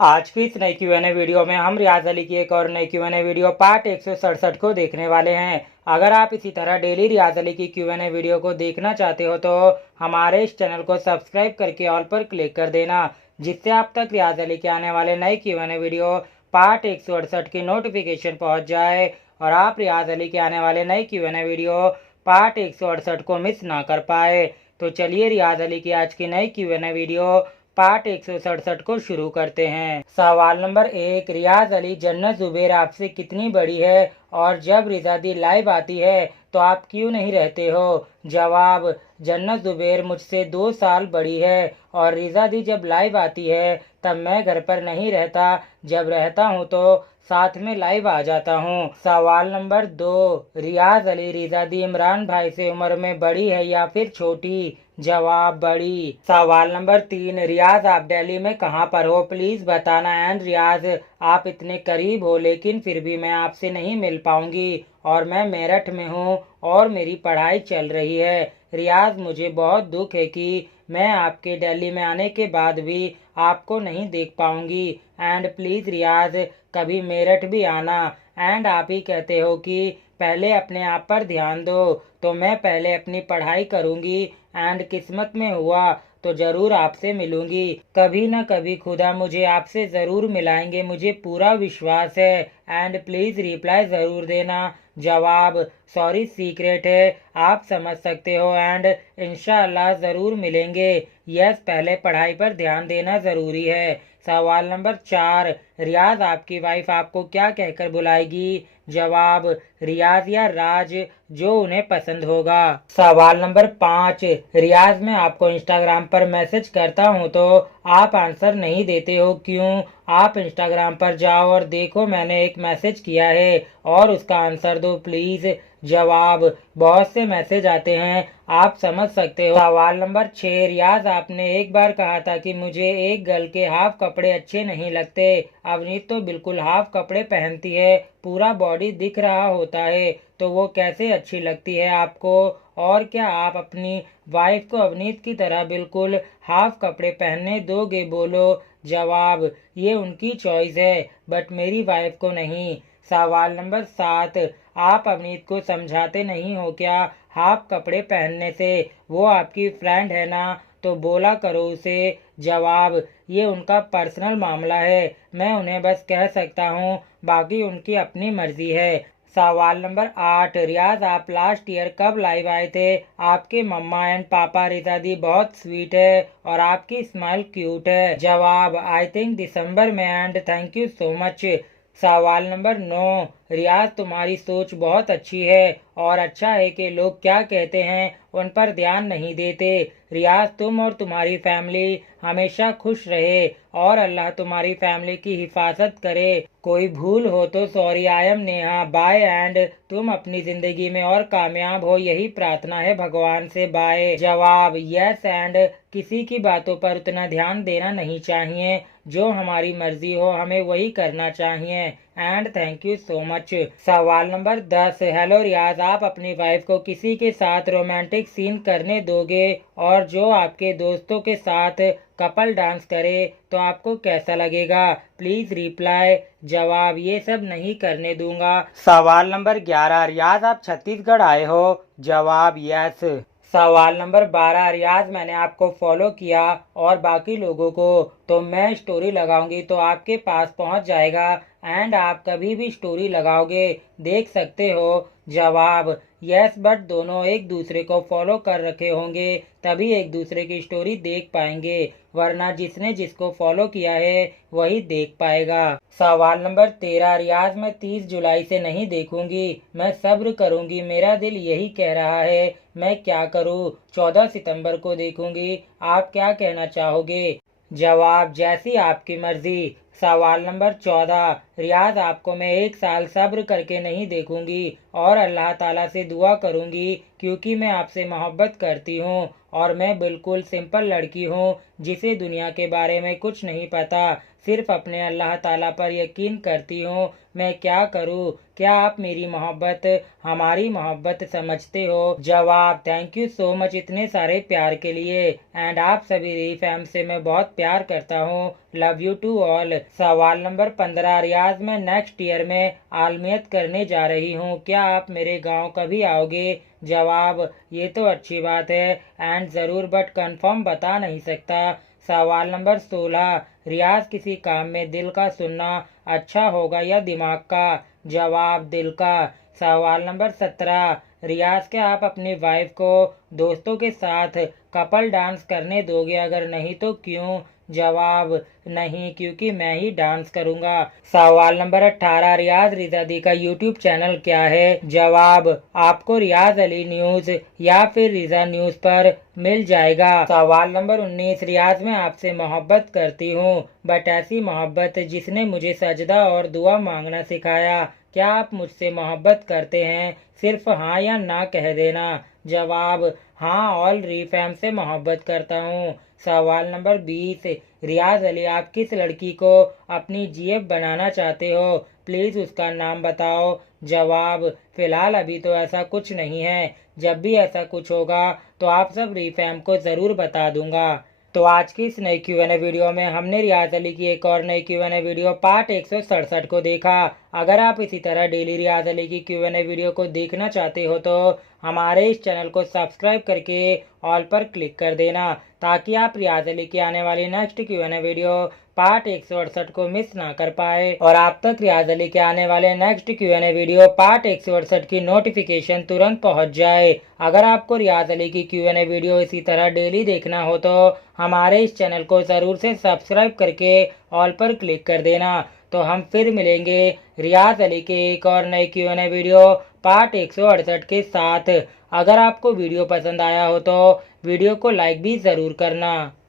आज की इस नई Q&A वीडियो में हम रियाज अली की एक और नई Q&A वीडियो पार्ट 167 को देखने वाले हैं। अगर आप इसी तरह डेली रियाज अली की Q&A वीडियो को देखना चाहते हो तो हमारे इस चैनल को सब्सक्राइब करके ऑल पर क्लिक कर देना, जिससे आप तक रियाज अली के आने वाले नई Q&A वीडियो पार्ट 168 की नोटिफिकेशन पहुँच जाए और आप रियाज अली के आने वाले नई Q&A वीडियो पार्ट 168 को मिस ना कर पाए। तो चलिए रियाज अली की आज की नई Q&A वीडियो पार्ट 167 को शुरू करते हैं। सवाल नंबर 1, रियाज अली, जन्नत जुबैर आपसे कितनी बड़ी है और जब रिजा दी लाइव आती है तो आप क्यों नहीं रहते हो? जवाब, जन्नत जुबैर मुझसे 2 साल बड़ी है और रिजा दी जब लाइव आती है तब मैं घर पर नहीं रहता, जब रहता हूँ तो साथ में लाइव आ जाता हूँ। सवाल नंबर 2, रियाज अली, रिजा दी इमरान भाई से उम्र में बड़ी है या फिर छोटी? जवाब, बड़ी। सवाल नंबर 3, रियाज आप दिल्ली में कहाँ पर हो, प्लीज बताना। एंड रियाज, आप इतने करीब हो लेकिन फिर भी मैं आपसे नहीं मिल पाऊंगी और मैं मेरठ में हूँ और मेरी पढ़ाई चल रही है। रियाज, मुझे बहुत दुख है कि मैं आपके दिल्ली में आने के बाद भी आपको नहीं देख पाऊंगी। एंड प्लीज रियाज, कभी मेरठ भी आना। एंड आप ही कहते हो कि पहले अपने आप पर ध्यान दो, तो मैं पहले अपनी पढ़ाई करूंगी एंड किस्मत में हुआ तो ज़रूर आपसे मिलूंगी। कभी ना कभी खुदा मुझे आपसे ज़रूर मिलाएंगे, मुझे पूरा विश्वास है। एंड प्लीज़ रिप्लाई ज़रूर देना। जवाब, सॉरी सीक्रेट है, आप समझ सकते हो एंड इंशाअल्लाह ज़रूर मिलेंगे। यस, पहले पढ़ाई पर ध्यान देना ज़रूरी है। सवाल नंबर 4, रियाज आपकी वाइफ आपको क्या कहकर बुलाएगी? जवाब, रियाज या राज, जो उन्हें पसंद होगा। सवाल नंबर 5, रियाज मैं आपको इंस्टाग्राम पर मैसेज करता हूं तो आप आंसर नहीं देते हो, क्यों? आप इंस्टाग्राम पर जाओ और देखो मैंने एक मैसेज किया है और उसका आंसर दो प्लीज। जवाब, बहुत से मैसेज आते हैं, आप समझ सकते हो। सवाल नंबर 6, रियाज आपने एक बार कहा था कि मुझे एक गर्ल के हाफ कपड़े अच्छे नहीं लगते। अवनीत तो बिल्कुल हाफ कपड़े पहनती है, पूरा बॉडी दिख रहा होता है, तो वो कैसे अच्छी लगती है आपको? और क्या आप अपनी वाइफ को अवनीत की तरह बिल्कुल हाफ कपड़े पहनने दोगे? बोलो। जवाब, ये उनकी चॉइस है बट मेरी वाइफ को नहीं। सवाल नंबर 7, आप अवनीत को समझाते नहीं हो क्या हाफ कपड़े पहनने से? वो आपकी फ्रेंड है ना, तो बोला करो उसे। जवाब, ये उनका पर्सनल मामला है, मैं उन्हें बस कह सकता हूँ, बाकी उनकी अपनी मर्जी है। सवाल नंबर 8, रियाज आप लास्ट ईयर कब लाइव आए थे? आपके मम्मा एंड पापा रिजा दी बहुत स्वीट है और आपकी स्माइल क्यूट है। जवाब, आई थिंक दिसंबर में and thank you so much. सवाल नंबर 9, रियाज तुम्हारी सोच बहुत अच्छी है और अच्छा है कि लोग क्या कहते हैं उन पर ध्यान नहीं देते। रियाज, तुम और तुम्हारी फैमिली हमेशा खुश रहे और अल्लाह तुम्हारी फैमिली की हिफाजत करे। कोई भूल हो तो sorry, I am Neha, bye. And तुम अपनी जिंदगी में और कामयाब हो, यही प्रार्थना है भगवान से, बाय। जवाब, यस। एंड किसी की बातों पर उतना ध्यान देना नहीं चाहिए, जो हमारी मर्जी हो हमें वही करना चाहिए। And thank you so much. सवाल नंबर 10, हेलो रियाज, आप अपनी वाइफ को किसी के साथ रोमांटिक सीन करने दोगे और जो आपके दोस्तों के साथ कपल डांस करे तो आपको कैसा लगेगा? Please reply. जवाब, ये सब नहीं करने दूंगा। सवाल नंबर 11, रियाज आप छत्तीसगढ़ आए हो? जवाब, यस। सवाल नंबर 12, रियाज मैंने आपको फॉलो किया और बाकी लोगों को, तो मैं स्टोरी लगाऊंगी तो आपके पास पहुंच जाएगा एंड आप कभी भी स्टोरी लगाओगे देख सकते हो। जवाब, यस, बट दोनों एक दूसरे को फॉलो कर रखे होंगे तभी एक दूसरे की स्टोरी देख पाएंगे, वरना जिसने जिसको फॉलो किया है वही देख पाएगा। सवाल नंबर 13, रियाज मैं 30 जुलाई से नहीं देखूंगी, मैं सब्र करूंगी, मेरा दिल यही कह रहा है, मैं क्या करूं? 14 सितंबर को देखूंगी, आप क्या कहना चाहोगे? जवाब, जैसी आपकी मर्जी। सवाल नंबर 14, रियाज आपको मैं 1 साल सब्र करके नहीं देखूंगी और अल्लाह ताला से दुआ करूंगी क्योंकि मैं आपसे मोहब्बत करती हूँ और मैं बिल्कुल सिंपल लड़की हूँ जिसे दुनिया के बारे में कुछ नहीं पता। सिर्फ अपने अल्लाह ताला पर यकीन करती हूँ। मैं क्या करूँ? क्या आप मेरी मोहब्बत हमारी मोहब्बत समझते हो? जवाब: थैंक यू सो मच इतने सारे प्यार के लिए। एंड आप सभी री फैम से मैं बहुत प्यार करता हूँ। Love you to all. सवाल नंबर 15, रियाज मैं नेक्स्ट ईयर में आलमियत करने जा रही हूँ, क्या आप मेरे गांव कभी आओगे? जवाब: ये तो अच्छी बात है एंड ज़रूर, बट कंफर्म बता नहीं सकता। सवाल नंबर 16, रियाज किसी काम में दिल का सुनना अच्छा होगा या दिमाग का? जवाब: दिल का। सवाल नंबर 17, रियाज क्या आप अपनी वाइफ को दोस्तों के साथ कपल डांस करने दोगे? अगर नहीं तो क्यों? जवाब: नहीं, क्योंकि मैं ही डांस करूंगा। सवाल नंबर 18, रियाज रिजादी का यूट्यूब चैनल क्या है? जवाब: आपको रियाज अली न्यूज या फिर रिजा न्यूज पर मिल जाएगा। सवाल नंबर 19, रियाज मैं आपसे मोहब्बत करती हूँ, बट ऐसी मोहब्बत जिसने मुझे सजदा और दुआ मांगना सिखाया। क्या आप मुझसे मोहब्बत करते हैं? सिर्फ हाँ या ना कह देना। जवाब: हाँ, ऑल री फैम से मोहब्बत करता हूँ। सवाल नंबर 20, रियाज अली आप किस लड़की को अपनी जीएफ बनाना चाहते हो? प्लीज़ उसका नाम बताओ। जवाब: फिलहाल अभी तो ऐसा कुछ नहीं है, जब भी ऐसा कुछ होगा तो आप सब री फैम को ज़रूर बता दूंगा। तो आज की इस नई Q&A वीडियो में हमने रियाज अली की एक और नई Q&A वीडियो पार्ट 167 को देखा। अगर आप इसी तरह डेली रियाज अली की Q&A वीडियो को देखना चाहते हो तो हमारे इस चैनल को सब्सक्राइब करके ऑल पर क्लिक कर देना, ताकि आप रियाज अली की आने वाली नेक्स्ट Q&A वीडियो पार्ट 168 को मिस ना कर पाए और आप तक रियाज अली के आने वाले नेक्स्ट Q&A वीडियो पार्ट 168 की नोटिफिकेशन तुरंत पहुंच जाए। अगर आपको रियाज अली की Q&A वीडियो इसी तरह डेली देखना हो तो हमारे इस चैनल को ज़रूर से सब्सक्राइब करके ऑल पर क्लिक कर देना। तो हम फिर मिलेंगे रियाज अली के एक और नई Q&A वीडियो पार्ट 168 के साथ। अगर आपको वीडियो पसंद आया हो तो वीडियो को लाइक भी ज़रूर करना।